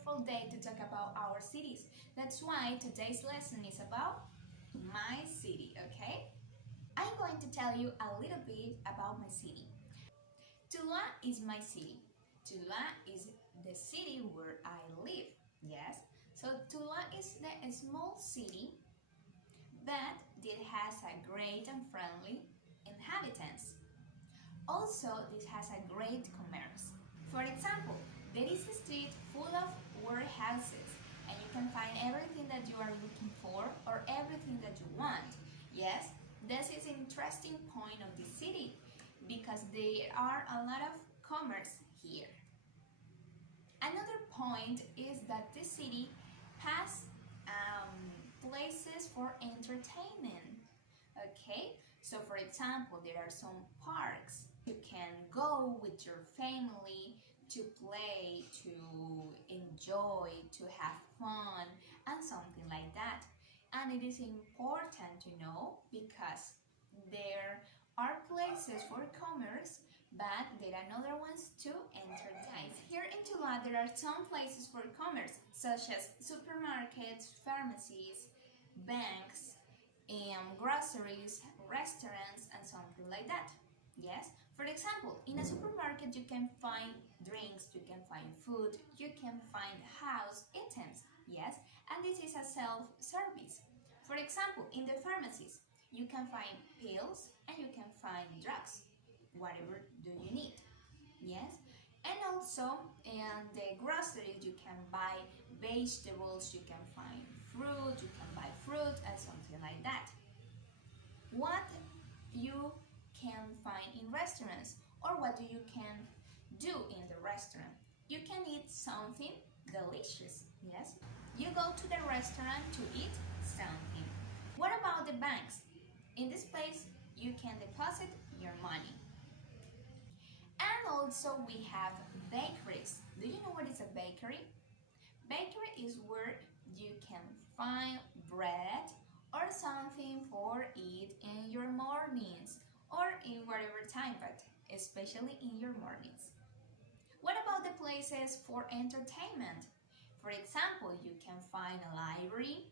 beautiful day to talk about our cities. That's why today's lesson is about my city, okay? I'm going to tell you a little bit about my city. Tula is my city. Tula is the city where I live. Yes. So Tula is a small city, but it has a great and friendly inhabitants. Also, this has a great commerce. For example, there is a street full of warehouses and you can find everything that you are looking for or everything that you want. Yes, this is an interesting point of the city because there are a lot of commerce here. Another point is that the city has places for entertainment. Okay, so for example, there are some parks. You can go with your family to play, to enjoy, to have fun, and something like that. And it is important to know because there are places for commerce, but there are other ones to entertain. Here in Tula, there are some places for commerce, such as supermarkets, pharmacies, banks, groceries, restaurants, and something like that. Yes, for example, in a supermarket you can find drinks, you can find food, you can find house items. Yes, and this is a self-service. For example, in the pharmacies you can find pills and you can find drugs, whatever do you need. Yes, and also in the groceries you can buy vegetables, you can find fruit, you can buy fruit and something like that. What you can find in restaurants or what do you can do in the restaurant? You can eat something delicious. Yes, you go to the restaurant to eat something. What about the banks? In this place you can deposit your money. And also we have bakeries. Do you know what is a bakery? Bakery is where you can find bread or something for eat in your mornings or in whatever time, but especially in your mornings. What about the places for entertainment? For example, you can find a library.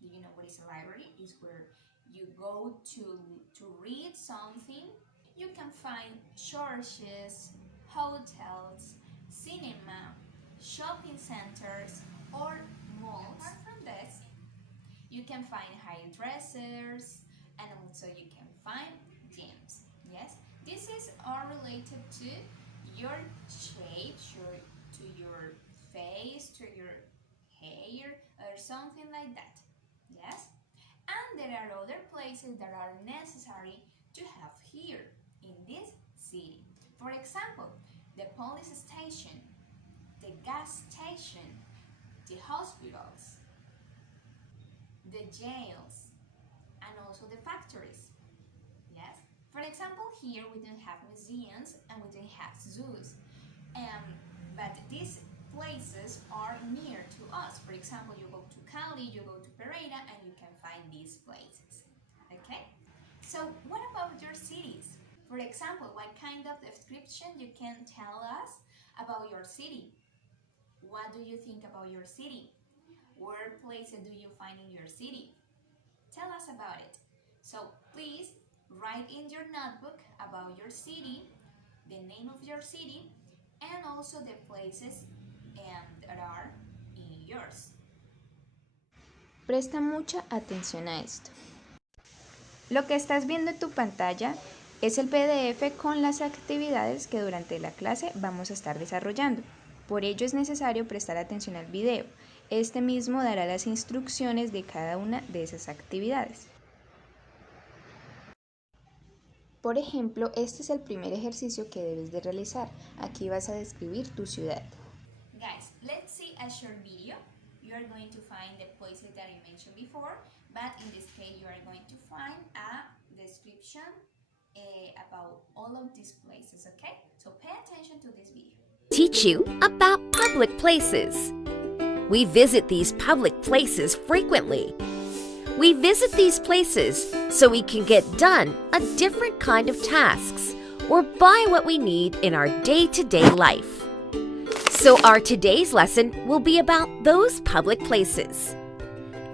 Do you know what is a library? It's where you go to read something. You can find churches, hotels, cinema, shopping centers, or malls. Apart from this, you can find hairdressers and also you can find gyms. Yes, this is all related to your shape, to your face, to your hair, or something like that. Yes, and there are other places that are necessary to have here in this city. For example, the police station, the gas station, the hospitals, the jails, and also the factories. Yes. For example, here we don't have museums and we don't have zoos, but these places are near to us. For example, you go to Cali, you go to Pereira, and you can find these places. Okay. So, what about your cities? For example, what kind of description you can tell us about your city? What do you think about your city? Where places do you find in your city? Tell us about it. So please write in your notebook about your city, the name of your city, and also the places that are in yours. Presta mucha atención a esto. Lo que estás viendo en tu pantalla es el PDF con las actividades que durante la clase vamos a estar desarrollando. Por ello es necesario prestar atención al video. Este mismo dará las instrucciones de cada una de esas actividades. Por ejemplo, este es el primer ejercicio que debes de realizar. Aquí vas a describir tu ciudad. Guys, let's see a short video. You are going to find the places that I mentioned before, but in this case you are going to find a description about all of these places, okay? So pay attention to this video. Teach you about public places. We visit these public places frequently. We visit these places so we can get done a different kind of tasks or buy what we need in our day-to-day life. So our today's lesson will be about those public places.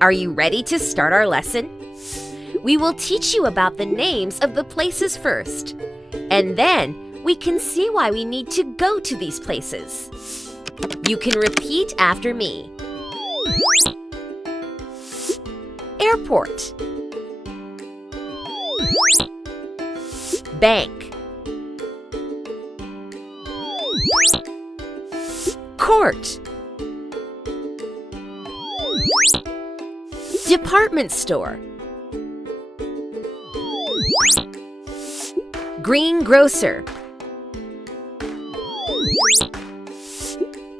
Are you ready to start our lesson? We will teach you about the names of the places first, and then we can see why we need to go to these places. You can repeat after me. Airport. Bank. Court. Department store. Greengrocer.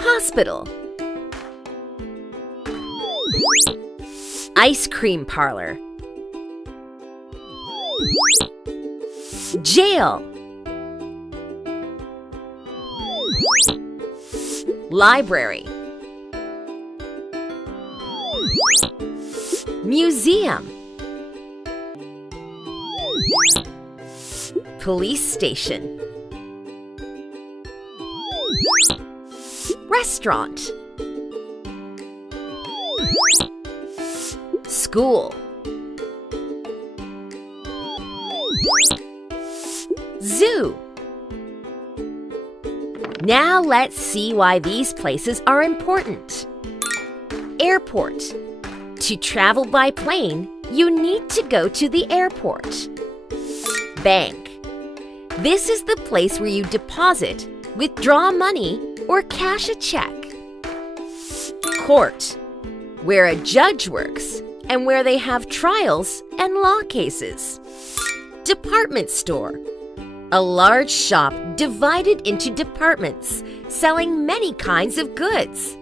Hospital. Ice cream parlor. Jail. Library. Museum. Police station. Restaurant. School. Zoo. Now let's see why these places are important. Airport. To travel by plane, you need to go to the airport. Bank. This is the place where you deposit, withdraw money, or cash a check. Court. Where a judge works and where they have trials and law cases. Department store. A large shop divided into departments, selling many kinds of goods.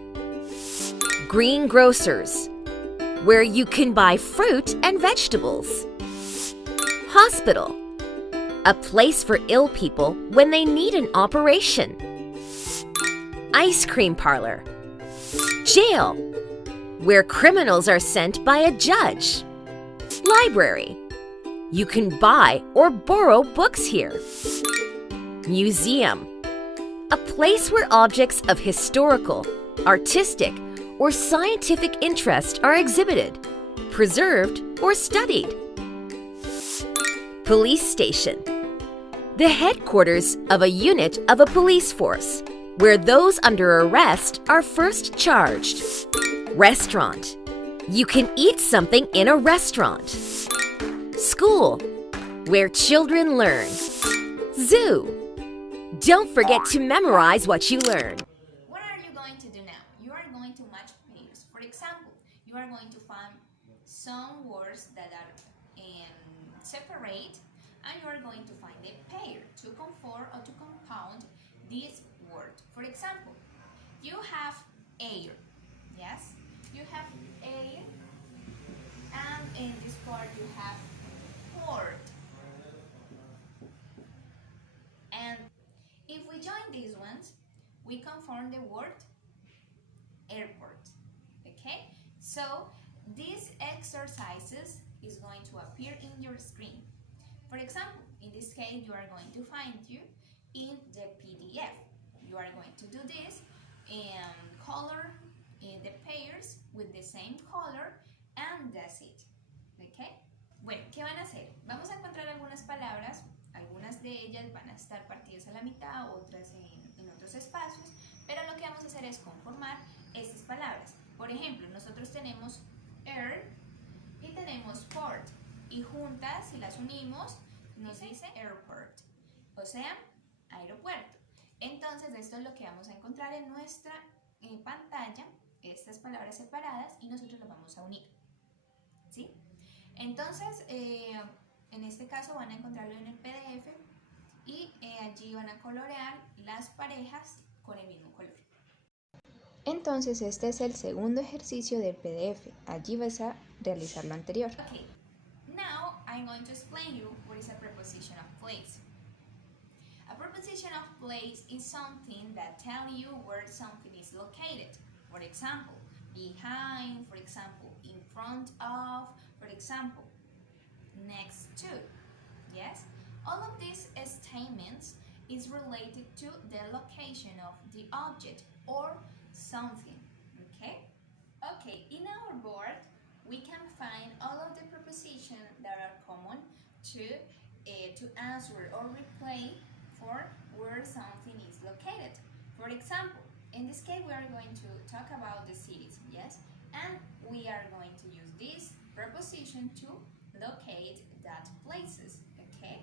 Greengrocers, where you can buy fruit and vegetables. Hospital, a place for ill people when they need an operation. Ice cream parlor. Jail, where criminals are sent by a judge. Library. You can buy or borrow books here. Museum. A place where objects of historical, artistic, or scientific interest are exhibited, preserved, or studied. Police station. The headquarters of a unit of a police force, where those under arrest are first charged. Restaurant. You can eat something in a restaurant. School, where children learn. Zoo. Don't forget to memorize what you learn. What are you going to do now? You are going to match pairs. For example, you are going to find some words that are separate, and you are going to find a pair to conform or to compound this word. For example, you have air. Yes, you have air, and in this part you have port. And if we join these ones, we conform the word airport. Okay, so these exercises is going to appear in your screen. For example, in this case, you are going to find you in the PDF. You are going to do this and color in the pairs with the same color, and that's it. Okay. Bueno, ¿qué van a hacer? Vamos a encontrar algunas palabras, algunas de ellas van a estar partidas a la mitad, otras en otros espacios, pero lo que vamos a hacer es conformar estas palabras. Por ejemplo, nosotros tenemos air y tenemos port, y juntas, si las unimos, nos dice airport, o sea, aeropuerto. Entonces, esto es lo que vamos a encontrar en nuestra pantalla, estas palabras separadas, y nosotros las vamos a unir. ¿Sí? Entonces, en este caso van a encontrarlo en el PDF y allí van a colorear las parejas con el mismo color. Entonces este es el segundo ejercicio del PDF. Allí vas a realizar lo anterior. Okay, now I'm going to explain you what is a preposition of place. A preposition of place is something that tells you where something is located. For example, behind, for example, in front of, for example, next to. Yes? All of these statements is related to the location of the object or something. Okay? Okay, in our board we can find all of the prepositions that are common to answer or replay for where something is located. For example, in this case we are going to talk about the cities, yes? And we are going to use this preposition to locate that places, okay?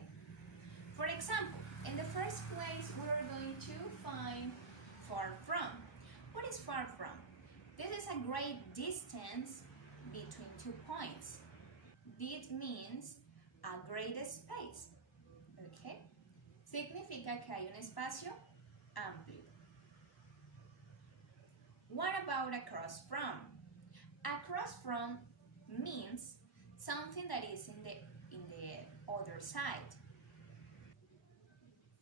For example, in the first place we are going to find far from. What is far from? This is a great distance between 2 points. This means a great space, okay? Significa que hay un espacio amplio. What about across from? Across from means something that is in the other side.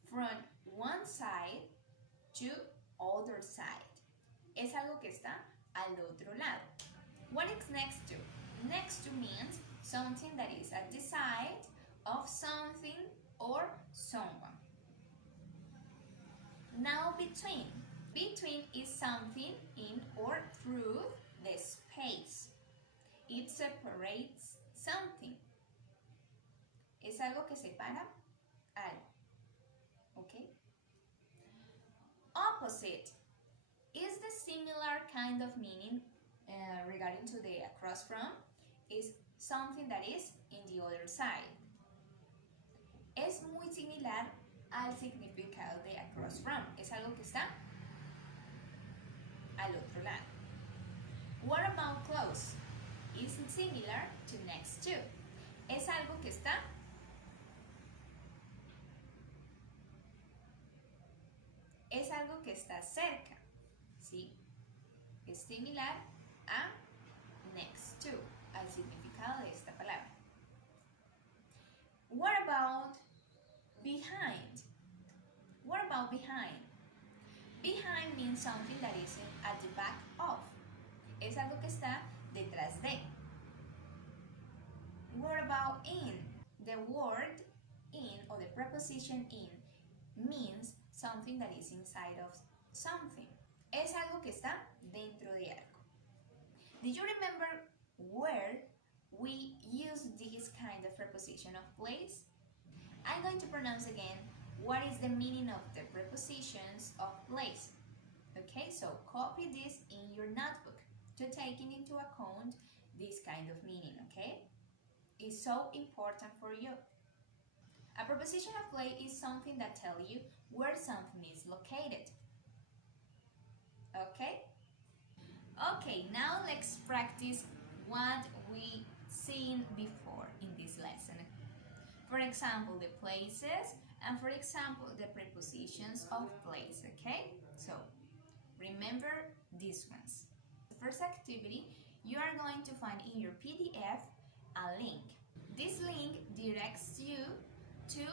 From one side to other side. Es algo que está al otro lado. What is next to? Next to means something that is at the side of something or someone. Now between. Between is something in or through the space. It separates something. Es algo que separa algo. Okay? Opposite is the similar kind of meaning regarding to the across from. Is something that is in the other side. Es muy similar al significado de across from. Es algo que está al otro lado. What about close? Is similar to next to. Es algo que está cerca, ¿sí? Es similar a next to, al significado de esta palabra. What about behind? What about behind? Behind means something that is at the back of. Es algo que está detrás de. What about in? The word in or the preposition in means something that is inside of something. Es algo que está dentro de algo. Did you remember where we use this kind of preposition of place? I'm going to pronounce again what is the meaning of the prepositions of place. Okay, so copy this in your notebook to take into account this kind of meaning, okay? It's so important for you. A preposition of place is something that tells you where something is located. Okay? Okay, now let's practice what we seen before in this lesson. For example, the places and for example, the prepositions of place, okay? So, remember these ones. The first activity, you are going to find in your PDF a link. This link directs you to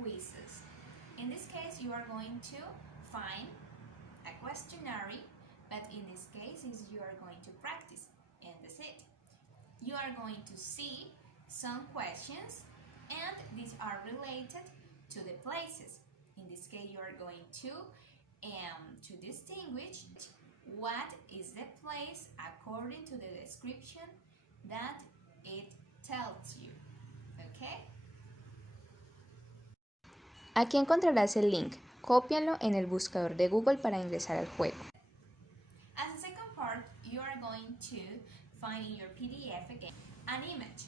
quizzes. In this case, you are going to find a questionnaire, but in this case, you are going to practice, and that's it. You are going to see some questions, and these are related to the places. In this case, you are going to distinguish what is the place according to the description that it tells you. Okay? Aquí encontrarás el link. Cópialo en el buscador de Google para ingresar al juego. As a second part, you are going to find in your PDF again an image.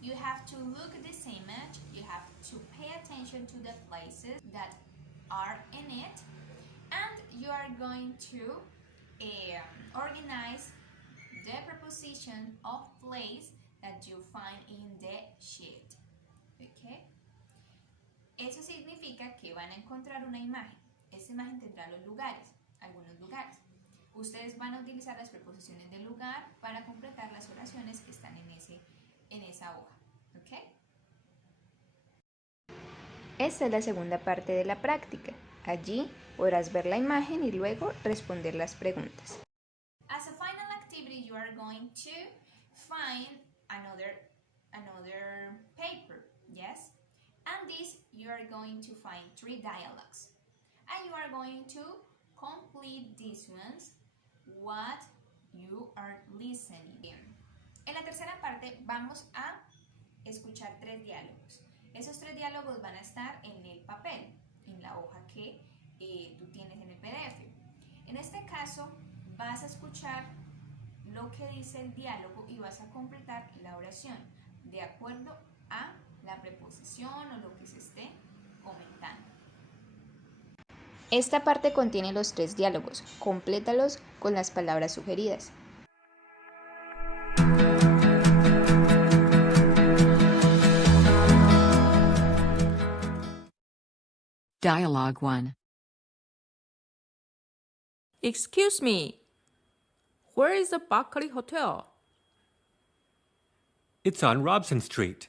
You have to look at this image, you have to pay attention to the places that are in it, and you are going to organize the preposition of place that you find in the sheet. Okay? Eso significa que van a encontrar una imagen. Esa imagen tendrá los lugares, algunos lugares. Ustedes van a utilizar las preposiciones de lugar para completar las oraciones que están en esa hoja. ¿Ok? Esta es la segunda parte de la práctica. Allí podrás ver la imagen y luego responder las preguntas. As a final activity, you are going to find another paper, yes? And this, you are going to find 3 dialogues. And you are going to complete these ones what you are listening. Bien. En la tercera parte vamos a escuchar 3 diálogos. Esos 3 diálogos van a estar en el papel, en la hoja que tú tienes en el PDF. En este caso vas a escuchar lo que dice el diálogo y vas a completar la oración de acuerdo a la preposición o lo que se esté comentando. Esta parte contiene los 3 diálogos. Complétalos con las palabras sugeridas. Dialogue 1. Excuse me, where is the Berkeley Hotel? It's on Robson Street.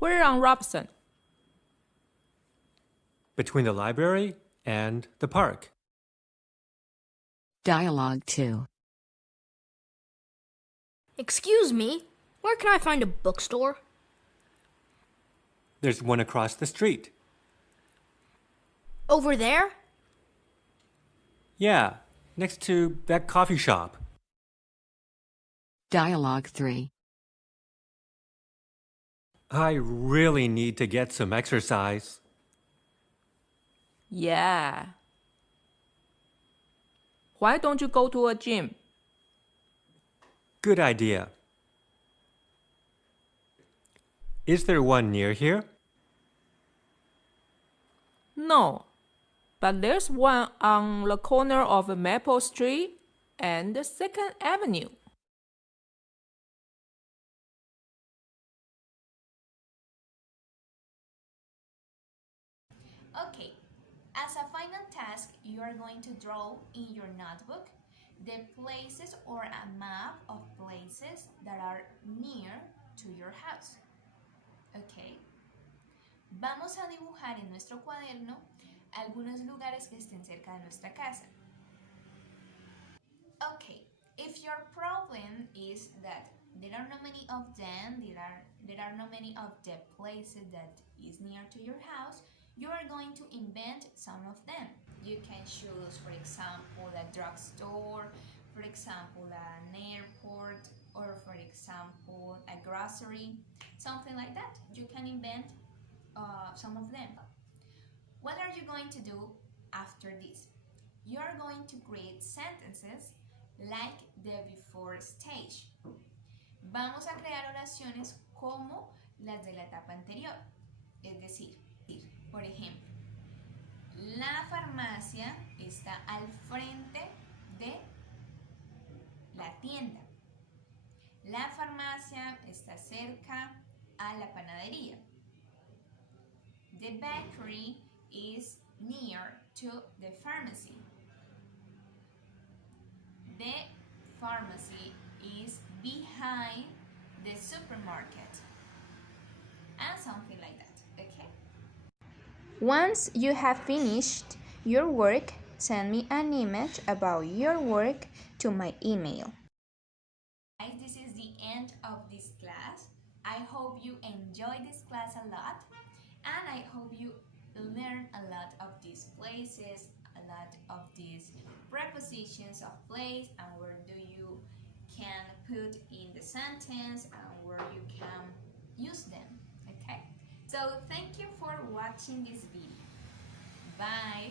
Where on Robson? Between the library and the park. Dialogue 2. Excuse me, where can I find a bookstore? There's one across the street. Over there? Yeah, next to that coffee shop. Dialogue 3. I really need to get some exercise. Yeah. Why don't you go to a gym? Good idea. Is there one near here? No, but there's one on the corner of Maple Street and 2nd Avenue. Okay, as a final task, you are going to draw in your notebook the places or a map of places that are near to your house. Okay. Vamos a dibujar en nuestro cuaderno algunos lugares que estén cerca de nuestra casa. Okay, if your problem is that there are not many of them, there are not many of the places that is near to your house, you are going to invent some of them. You can choose, for example, a drugstore, for example, an airport, or for example, a grocery, something like that. You can invent some of them. What are you going to do after this? You are going to create sentences like the before stage. Vamos a crear oraciones como las de la etapa anterior. Es decir, por ejemplo, la farmacia está al frente de la tienda. La farmacia está cerca a la panadería. The bakery is near to the pharmacy. The pharmacy is behind the supermarket. And something like that, okay? Once you have finished your work, send me an image about your work to my email. Guys, this is the end of this class. I hope you enjoy this class a lot, and I hope you learn a lot of these places, a lot of these prepositions of place, and where do you can put in the sentence and where you can use them. Okay, so thank you for watching this video. Bye.